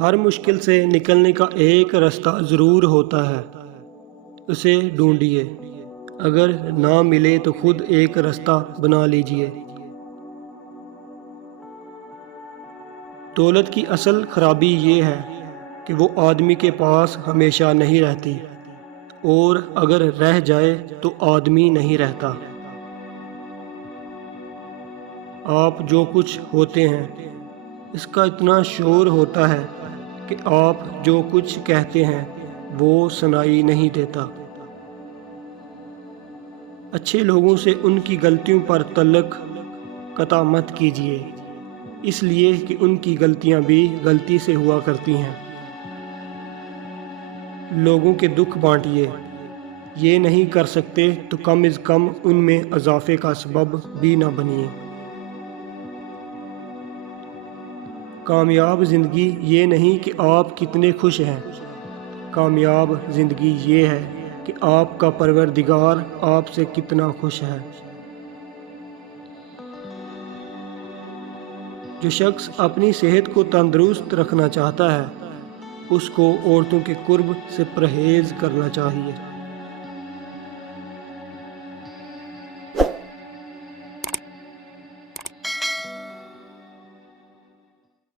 ہر مشکل سے نکلنے کا ایک راستہ ضرور ہوتا ہے، اسے ڈھونڈیے۔ اگر نہ ملے تو خود ایک راستہ بنا لیجیے۔ دولت کی اصل خرابی یہ ہے کہ وہ آدمی کے پاس ہمیشہ نہیں رہتی، اور اگر رہ جائے تو آدمی نہیں رہتا۔ آپ جو کچھ ہوتے ہیں اس کا اتنا شور ہوتا ہے کہ آپ جو کچھ کہتے ہیں وہ سنائی نہیں دیتا۔ اچھے لوگوں سے ان کی غلطیوں پر تعلق قطع مت کیجیے، اس لیے کہ ان کی غلطیاں بھی غلطی سے ہوا کرتی ہیں۔ لوگوں کے دکھ بانٹیے، یہ نہیں کر سکتے تو کم از کم ان میں اضافے کا سبب بھی نہ بنیے۔ کامیاب زندگی یہ نہیں کہ آپ کتنے خوش ہیں، کامیاب زندگی یہ ہے کہ آپ کا پروردگار آپ سے کتنا خوش ہے۔ جو شخص اپنی صحت کو تندرست رکھنا چاہتا ہے اس کو عورتوں کے قرب سے پرہیز کرنا چاہیے۔